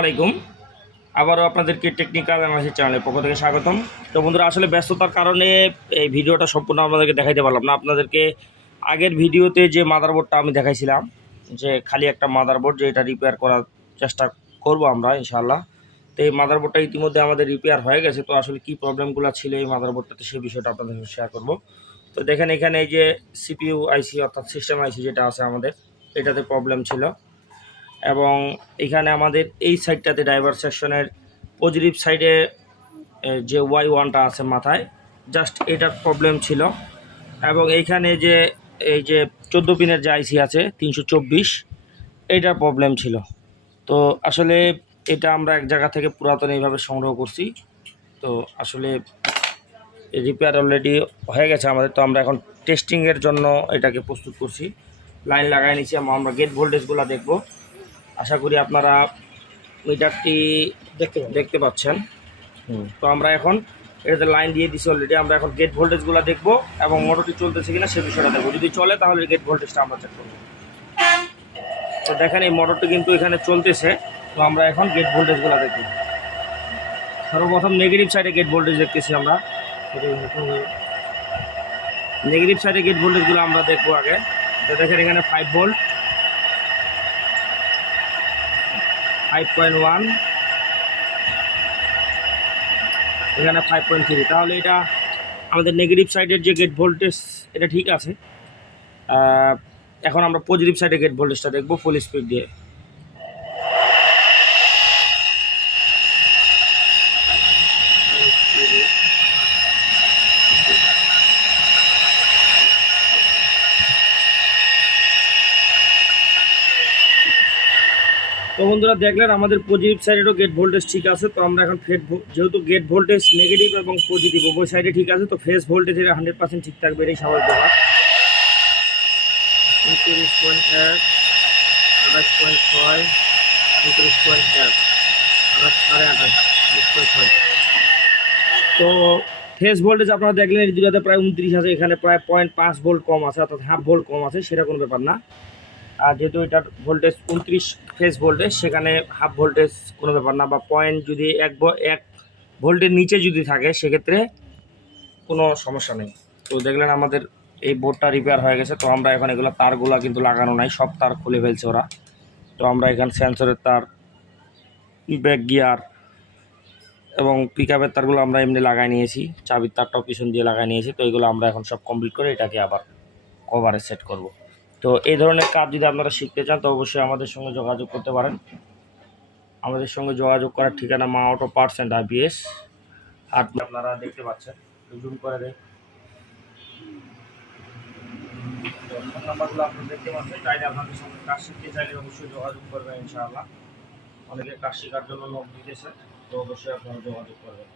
আলাইকুম। আবারও আপনাদেরকে টেকনিক্যাল অ্যানালাইসিস চ্যানেলের পক্ষ থেকে স্বাগতম। তো বন্ধুরা, আসলে ব্যস্ততার কারণে এই ভিডিওটা সম্পূর্ণ আপনাদেরকে দেখাইতে পারলাম না। আপনাদেরকে আগের ভিডিওতে যে মাদারবোর্ডটা আমি দেখাইছিলাম, যে খালি একটা মাদারবোর্ড যে এটা রিপেয়ার করার চেষ্টা করব আমরা, ইনশাআল্লাহ। তো এই মাদারবোর্ডটা ইতিমধ্যে আমাদের রিপেয়ার হয়ে গেছে। তো আসলে কী প্রবলেমগুলো ছিল এই মাদারবোর্ডটাতে সেই বিষয়টা আপনাদের শেয়ার করব। তো দেখেন এখানে এই যে সিপিইউ আইসি অর্থাৎ সিস্টেম আইসি যেটা আছে আমাদের, এটাতে প্রবলেম ছিল। এবং এখানে আমাদের এই সাইডটাতে ড্রাইভার সেকশনের পজিটিভ সাইডে যে ওয়াই ওয়ানটা আছে মাথায় জাস্ট এটার প্রবলেম ছিল। এবং এইখানে যে, এই যে চোদ্দ পিনের যে আইসি আছে, তিনশো চব্বিশ এইটার প্রবলেম ছিল। তো আসলে এটা আমরা এক জায়গা থেকে পুরাতন এইভাবে সংগ্রহ করছি। তো আসলে রিপেয়ার অলরেডি হয়ে গেছে আমাদের। তো আমরা এখন টেস্টিংয়ের জন্য এটাকে প্রস্তুত করছি। লাইন লাগাই নিচ্ছি আমরা গেট ভোল্টেজগুলো দেখব। আশা করি আপনারা মিটারটি দেখতে দেখতে পাচ্ছেন। তো আমরা এখন এটাতে লাইন দিয়ে দিছি অলরেডি আমরা এখন গেট ভোল্টেজগুলো দেখব এবং মোটরটি চলতেছে কিনা সে বিষয়টা দেখব। যদি চলে তাহলে গেট ভোল্টেজটা আমরা চেক করব। তো দেখেন এই মোটরটি কিন্তু এখানে চলতেছে। তো আমরা এখন গেট ভোল্টেজগুলো দেখব। সর্বপ্রথম নেগেটিভ সাইডে গেট ভোল্টেজ দেখতেছি আমরা। নেগেটিভ সাইডে গেট ভোল্টেজগুলো আমরা দেখব আগে। তো দেখেন এখানে five volt five point one এখানে ফাইভ পয়েন্ট থ্রি তাহলে এটা আমাদের নেগেটিভ সাইডের যে গেট ভোল্টেজ এটা ঠিক আছে। এখন আমরা পজিটিভ সাইডে গেট ভোল্টেজটা দেখব ফুল স্পিড দিয়ে। তো বন্ধুরা দেখলেন, আমাদের পজিটিভ সাইডেরও গেট ভোল্টেজ ঠিক আছে, তো আমরা এখন ফেড যেহেতু গেট ভোল্টেজ নেগেটিভ এবং পজিটিভ উভয় সাইডে ঠিক আছে, তো ফেস ভোল্টেজ এটা হান্ড্রেড পার্সেন্ট ঠিক থাকবে, এটাই স্বাভাবিক ব্যাপার। পয়েন্ট এক, আঠাশ পয়েন্ট ছয় পয়েন্ট এক, আঠাশ, সাড়ে পয়েন্ট ছয়। তো ফেস ভোল্টেজ আপনারা দেখলেন, এই দুটাতে প্রায় উনত্রিশ আছে, এখানে প্রায় পয়েন্ট পাঁচ ভোল্ট কম আছে, অর্থাৎ হাফ ভোল্ট কম আছে, সেটা কোনো ব্যাপার না। আর যেহেতু এটার ভোল্টেজ উনত্রিশ ফেজ ভোল্টেজ সেখানে হাফ ভোল্টেজ কোনো ব্যাপার না, বা পয়েন্ট যদি এক এক ভোল্টের নিচে যদি থাকে, সেক্ষেত্রে কোনো সমস্যা নেই। তো দেখলেন আমাদের এই বোর্ডটা রিপেয়ার হয়ে গেছে, তো আমরা এখন এগুলো তারগুলো কিন্তু লাগানো নাই, সব তার খুলে ফেলছে ওরা। তো আমরা এখানে সেন্সরের তার ব্যাক গিয়ার এবং পিক আপের তারগুলো আমরা এমনি লাগাই নিয়েছি, চাবির তারটাও পিছন দিয়ে লাগাই নিয়েছি, তো এগুলো আমরা এখন সব কমপ্লিট করে এটাকে আবার কভারে সেট করব। তো এই ধরনের কাজ যদি আপনারা শিখতে চান, তো অবশ্যই আমাদের সঙ্গে যোগাযোগ করতে পারেন। আমাদের সঙ্গে যোগাযোগ করার ঠিকানা মা অটো পার্সেন্ট আইবিএস আর আপনারা দেখতে পাচ্ছেন জুম করে দেয় আপনাদের সঙ্গে কাজ শিখতে চাইলে অবশ্যই যোগাযোগ করবেন ইনশাআল্লাহ। অনেকে কাজ শেখার জন্য নক দিতেছে, তো অবশ্যই আপনারা যোগাযোগ করবেন।